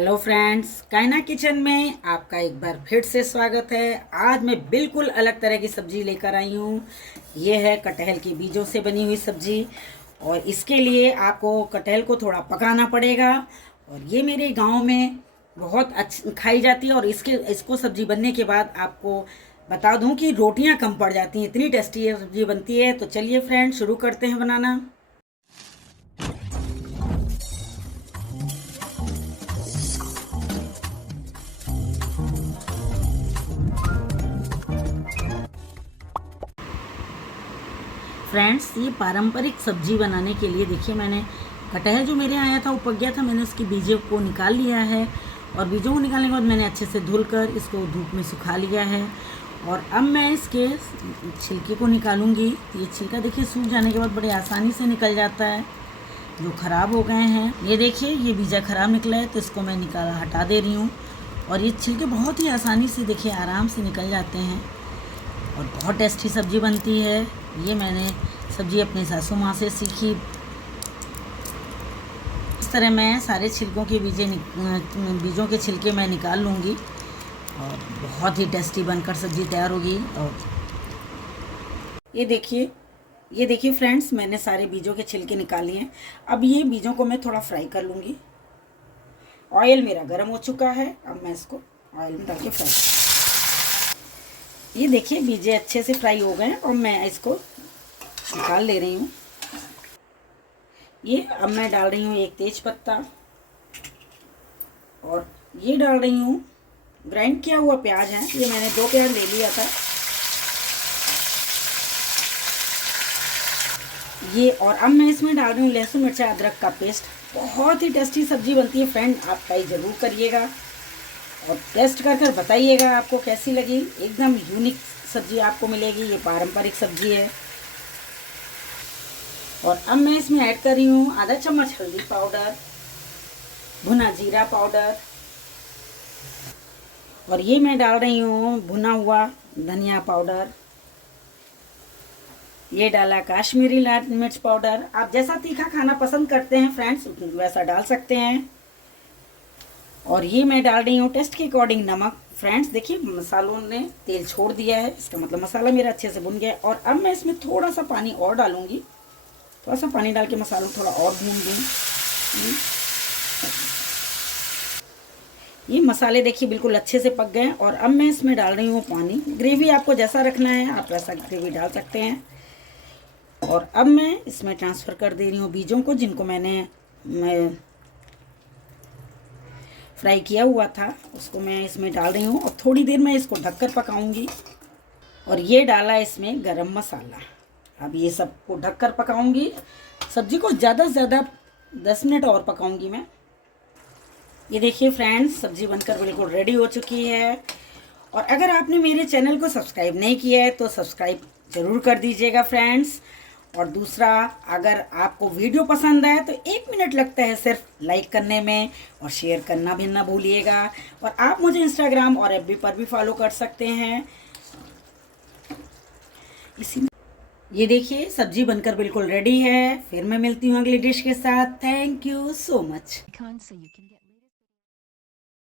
Hello friends, कायना kitchen में आपका एक बार फिर से स्वागत है। आज मैं बिल्कुल अलग तरह की सब्जी लेकर आई हूँ। ये है कटहल के बीजों से बनी हुई सब्जी और इसके लिए आपको कटहल को थोड़ा पकाना पड़ेगा। और ये मेरे गांव में बहुत अच्छी खाई जाती है और इसको सब्जी बनने के बाद आपको बता दूं कि रोटियां कम पड़ जाती हैं, इतनी टेस्टी सब्जी बनती है। तो चलिए फ्रेंड्स, शुरू करते हैं बनाना। फ्रेंड्स, ये पारंपरिक सब्जी बनाने के लिए देखिए, मैंने कटहल जो मेरे आया था वो पक गया था, मैंने उसकी बीजों को निकाल लिया है। और बीजों को निकालने के बाद मैंने अच्छे से धुलकर इसको धूप में सुखा लिया है। और अब मैं इसके छिलके को निकालूंगी। ये छिलका देखिए सूख जाने के बाद बड़े आसानी से निकल जाता है, जो ख़राब हो गए हैं। ये देखिए, ये बीजा ख़राब निकला है तो इसको मैं हटा दे रही हूँ। और ये छिलके बहुत ही आसानी से देखिए आराम से निकल जाते हैं और बहुत टेस्टी सब्ज़ी बनती है। ये मैंने सब्ज़ी अपनी सासू माँ से सीखी। इस तरह मैं सारे छिलकों के बीजों के छिलके मैं निकाल लूँगी और बहुत ही टेस्टी बनकर सब्ज़ी तैयार होगी। और ये देखिए फ्रेंड्स, मैंने सारे बीजों के छिलके निकाल लिए हैं। अब ये बीजों को मैं थोड़ा फ्राई कर लूँगी। ऑयल मेरा गर्म हो चुका है, अब मैं इसको ऑयल में डाल के फ्राई। ये देखिए, बीजे अच्छे से फ्राई हो गए और मैं इसको निकाल ले रही हूँ। ये अब मैं डाल रही हूँ एक तेज पत्ता और ये डाल रही हूँ ग्राइंड किया हुआ प्याज है। ये मैंने 2 प्याज ले लिया था ये। और अब मैं इसमें डाल रही हूँ लहसुन मिर्चा अदरक का पेस्ट। बहुत ही टेस्टी सब्जी बनती है फ्रेंड, आप ट्राई ज़रूर करिएगा और टेस्ट कर कर बताइएगा आपको कैसी लगी। एकदम यूनिक सब्जी आपको मिलेगी, ये पारंपरिक सब्जी है। और अब मैं इसमें ऐड कर रही हूँ आधा चम्मच हल्दी पाउडर, भुना जीरा पाउडर, और ये मैं डाल रही हूँ भुना हुआ धनिया पाउडर। ये डाला काश्मीरी लाल मिर्च पाउडर। आप जैसा तीखा खाना पसंद करते हैं फ्रेंड्स वैसा डाल सकते हैं। और ये मैं डाल रही हूँ टेस्ट के अकॉर्डिंग नमक। फ्रेंड्स देखिए, मसालों ने तेल छोड़ दिया है, इसका मतलब मसाला मेरा अच्छे से भुन गया है। और अब मैं इसमें थोड़ा सा पानी और डालूंगी। थोड़ा सा पानी डाल के मसालों को थोड़ा और भून दूँ। ये मसाले देखिए बिल्कुल अच्छे से पक गए और अब मैं इसमें डाल रही हूँ पानी। ग्रेवी आपको जैसा रखना है आप वैसा ग्रेवी डाल सकते हैं। और अब मैं इसमें ट्रांसफ़र कर दे रही हूँ बीजों को, जिनको मैं फ्राई किया हुआ था, उसको मैं इसमें डाल रही हूँ। और थोड़ी देर मैं इसको ढककर पकाऊंगी। और ये डाला इसमें गरम मसाला। अब ये सबको ढककर पकाऊंगी। सब्जी को ज़्यादा से ज़्यादा 10 मिनट और पकाऊंगी मैं। ये देखिए फ्रेंड्स, सब्जी बनकर बिल्कुल रेडी हो चुकी है। और अगर आपने मेरे चैनल को सब्सक्राइब नहीं किया है तो सब्सक्राइब ज़रूर कर दीजिएगा फ्रेंड्स। और दूसरा, अगर आपको वीडियो पसंद आए तो 1 मिनट लगता है सिर्फ लाइक करने में, और शेयर करना भी ना भूलिएगा। और आप मुझे इंस्टाग्राम और एफबी पर भी फॉलो कर सकते हैं। इसी ये देखिए, सब्जी बनकर बिल्कुल रेडी है। फिर मैं मिलती हूँ अगली डिश के साथ। Thank you so much.